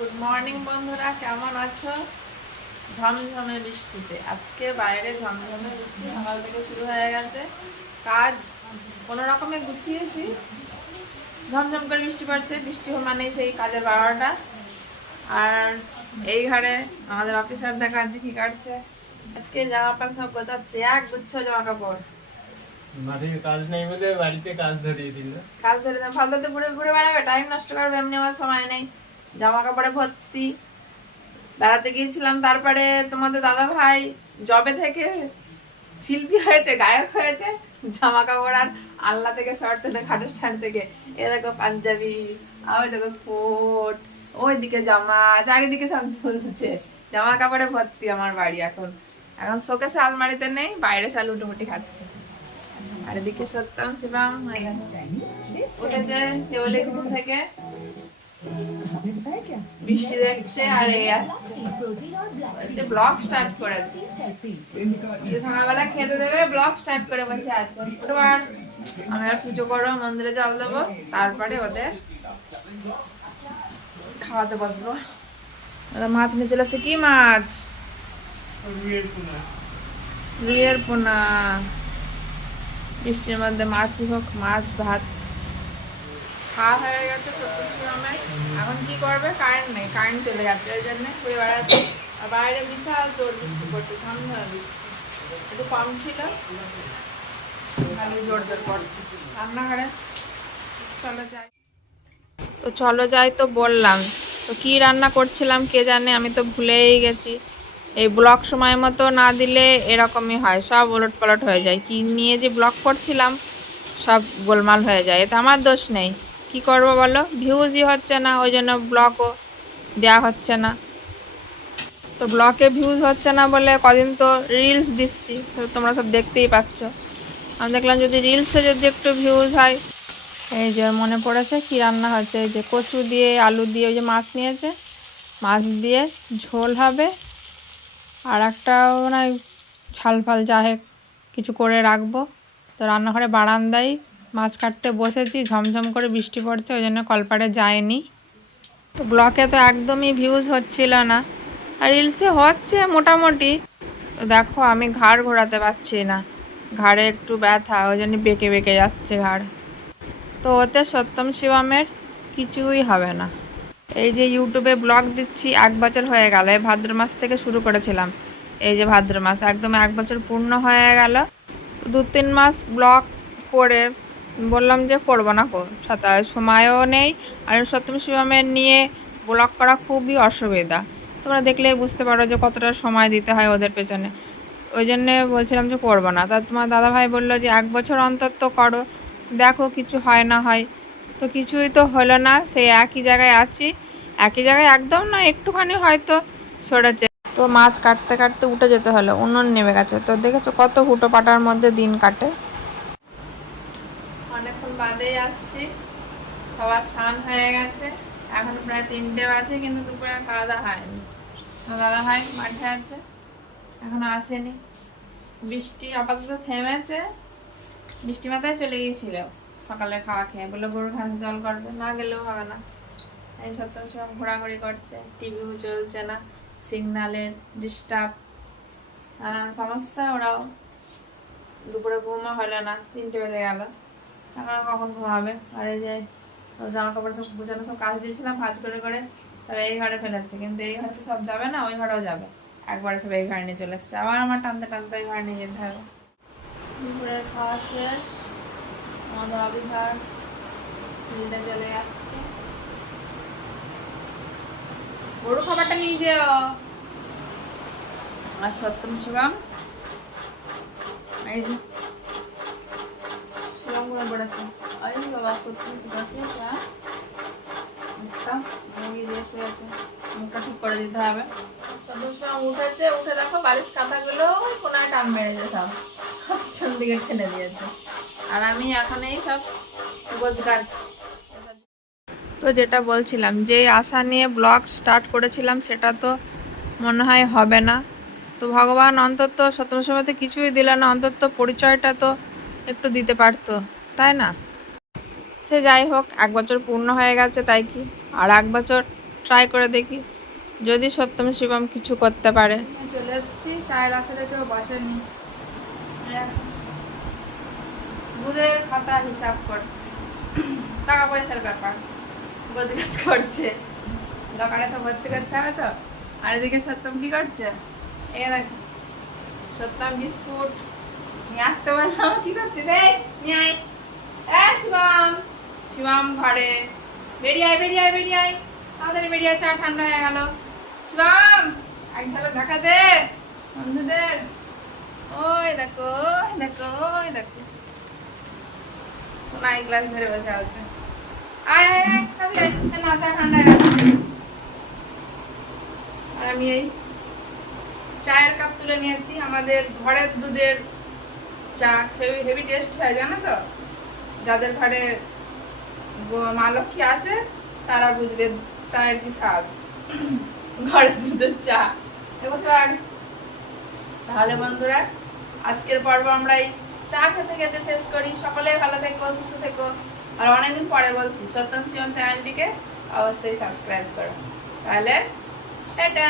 Good morning বন্ধুরা কেমন আছো? ঝমঝমে বৃষ্টিতে। আজকে বাইরে ঝমঝমে বৃষ্টি সকাল থেকে শুরু হয়ে গেছে। কাজ কোনো রকমে গুছিয়েছি। ঝমঝম করে বৃষ্টি পড়ছে। বৃষ্টি মানেই সেই কাজের বারোটা। আর এই ঘরে আমাদের অফিসার দেখা আজকে কি কাটছে। আজকে জামা প্যান্ট সব গোছাচ্ছে। এক গুচ্ছ জামা কাপড়। মাঠে কাজ নেই বলে বাড়িতে কাজ ধরিয়ে দিল? কাজ ধরে না ফালতুতে ঘুরে ঘুরে বেড়াবে। টাইম নষ্ট করবে এমনি আমার সময় নেই। জামা কাপড়ে ভর্তি। বেড়াতে গিয়েছিলাম, তারপরে তোমাদের দাদা ভাই জবে থেকে শিল্পী হয়েছে, গায়ক হয়েছে, জামা কাপড় আর আল্লাহ থেকে শর্ট থেকে খাটো স্ট্যান্ড থেকে। এ দেখো পাঞ্জাবি ওই দেখো কোট, ওইদিকে জামা, চারিদিকে সব ঝুলছে। জামা কাপড়ে ভর্তি আমার বাড়ি এখন। এখন শোকেসে আলমারিতে নেই, বাইরে সাল উঠোমুটি খাচ্ছে। আর এদিকে সত্যম, শিবম উঠেছে থেকে বৃষ্টি দেখছে আর ব্লগ স্টার্ট করেছে। সকালবেলা খেতে দেবে, ব্লগ স্টার্ট করে বসে আছে। এবার আমি আর পুজো করো মন্দিরে জল দেবো, তারপরে ওদের খাওয়াতে বসবো। ওরা মাছ নিয়ে চলে আসছে। কি মাছ? রুইয়ের পোনা। বৃষ্টির মধ্যে মাছই হোক, মাছ, ভাত। খাওয়া হয়ে গেছে গ্রামে এখন কি করবে? কারেন্ট নেই কারেন্ট চলে যাচ্ছে, ওই ঘুরে বেড়াচ্ছে। আর বাইরে বিশাল জোর বৃষ্টি পড়ছে, সামনে বৃষ্টি। একটু কম ছিল জোর জোর পড়ছে। রান্নাঘরে যাই। তো চলো যাই তো বললাম, তো কি রান্না করছিলাম কে জানে, আমি তো ভুলেই গেছি। এই ব্লক সময় মতো না দিলে এরকমই হয়, সব ওলট পালট হয়ে যায়। কি নিয়ে যে ব্লক করছিলাম, সব গোলমাল হয়ে যায়, এতে আমার দোষ নেই। কি করব বলো? ভিউজই হচ্ছে না, ওই জন্য ব্লকও দেওয়া হচ্ছে না। তো ব্লকে ভিউজ হচ্ছে না বলে কদিন তো রিলস দিচ্ছি তোমরা সব দেখতেই পাচ্ছ। আমি দেখলাম যদি রিলসে যদি একটু ভিউজ হয়, এই যে মনে পড়েছে কি রান্না হচ্ছে এই যে কচু দিয়ে, আলু দিয়ে, ওই যে মাছ নিয়েছে, মাছ দিয়ে ঝোল হবে, আর একটা মানে ছাল ফাল যা কিছু করে রাখব। তো রান্নাঘরে বারান্দায় মাছ কাটতে বসেছি, ঝমঝম করে বৃষ্টি পড়ছে, ওই জন্য কলপাড়ে যায়নি তো ব্লকে তো একদমই ভিউজ হচ্ছিল না। আর রিলসে হচ্ছে মোটামুটি। তো দেখো, আমি ঘাড় ঘোরাতে পারছি না। ঘাড়ে একটু ব্যথা, ওই জন্য বেঁকে বেঁকে যাচ্ছে ঘাড়। তো ওতে সত্যম শিবমের কিছুই হবে না। এই যে ইউটিউবে ব্লগ দিচ্ছি, এক বছর হয়ে গেল। এই ভাদ্র মাস থেকে শুরু করেছিলাম। এই যে ভাদ্র মাস, একদম এক বছর পূর্ণ হয়ে গেল। দু তিন মাস ব্লগ করে বললাম যে করব না কো সাথে সময়ও নেই আর সত্যম শিবমের নিয়ে ব্লগ করা খুবই অসুবিধা। তোমরা দেখলেই বুঝতে পারো যে কতটা সময় দিতে হয় ওদের পেছনে। ওই জন্যে বলছিলাম যে করব না। তা তোমার দাদাভাই বলল যে এক বছর অন্তর তো করো। দেখো কিছু হয় না হয়। তো কিছুই তো হলো না। সেই একই জায়গায় আছি। একই জায়গায় একদম না, একটুখানি হয়তো সরেছে। তো মাছ কাটতে কাটতে উঠে যেতে হলো। উনুন নেমে গেছে। তো দেখেছ কত হুটো পাটার মধ্যে দিন কাটে। বাদেই আসছি। সবার স্নান হয়ে গেছে। এখন প্রায় তিনটে বাজে, কিন্তু দুপুরে খাওয়া দাওয়া হয়নি। দাদা ভাই মাঠে আছে, এখনও আসেনি। বৃষ্টি আপাতত থেমেছে। বৃষ্টি মাথায় চলে গিয়েছিল। সকালে খাওয়া খেয়ে বলে গরু ঘাস জল করবে, না গেলেও হবে না। এই সত্তর সময় ঘোরাঘুরি করছে টিভিও চলছে না সিগনালের ডিস্টার্ব নানান সমস্যা, ওরাও দুপুরে ঘুমও হলো না, তিনটে বেজে গেল। এখন কখন ঘুমাবে আর এই যে জামা কাপড় সব গুছানো, সব কাজ দিয়েছিলাম, ভাজ করে করে সব এই ঘরে ফেলাচ্ছে কিন্তু এই ঘরে তো সব যাবে না, ওই ঘরেও যাবে। একবারে সব এই ঘরে নিয়ে চলে এসছে। আবার আমার টানতে টানতে এই ঘরে নিয়ে যেতে হবে। দুপুরের খাওয়া শেষ, আমাদের ফিল্ডে চলে যাচ্ছে। গরু খাবারটা নিয়ে যেও। আর সত্যম শিবম এই যে শিবম ঘুরে পড়েছে আরে আর আমি সব তো যেটা বলছিলাম যে আশা নিয়ে ব্লগ স্টার্ট করেছিলাম, সেটা তো মনে হয় হবে না। তো ভগবান অন্তত সত্যম সময়তে কিছুই দিল না, অন্তত পরিচয়টা তো একটু দিতে পারতো, তাই না? সে যাই হোক, এক বছর পূর্ণ হয়ে গেছে তাই কি? আর এক বছর ট্রাই করে দেখি, যদি সত্যম শিবম কিছু করতে পারে। চলে এসেছি, চায়ের আসলে কেউ বসেনি। দুধের খাতা হিসাব করছে। টাকা পয়সার ব্যাপার গোজগাজ করছে। দোকানে সব ভর্তি করতে হবে তো। আর এদিকে সত্যম কি করছে? এই দেখ, সত্যম বিস্কুট নিয়ে আসতে বললাম কি করছিস? এই, নিয়ে আয়। এ শিবম! শিবম ঘরে। বেরিয়ে আয় বেরিয়ে আয় বেরিয়ে আয় তাড়াতাড়ি বেরিয়ে চা ঠান্ডা হয়ে গেল। শিবম, এক ঝলক দেখা দে, বন্ধুদের। ওই দেখো দেখো, ওই দেখো। চায়ের কাপ তুলে নিয়েছি। আমাদের ঘরের দুধের চা। হেভি হয়, জানো তো? যাদের ঘরে মা লক্ষ্মী আছে, তারা বুঝবে চায়ের কি স্বাদ। ঘরের দুধের চা। এবছর তাহলে বন্ধুরা, আজকের পর্ব আমরা এই চা খেতে খেতে শেষ করি। সকলে ভালো থেকো, সুস্থ থেকো। আর অনেকদিন পরে বলছি, সত্যম শিবম চ্যানেলটিকে অবশ্যই সাবস্ক্রাইব করো। তাহলে, টাটা!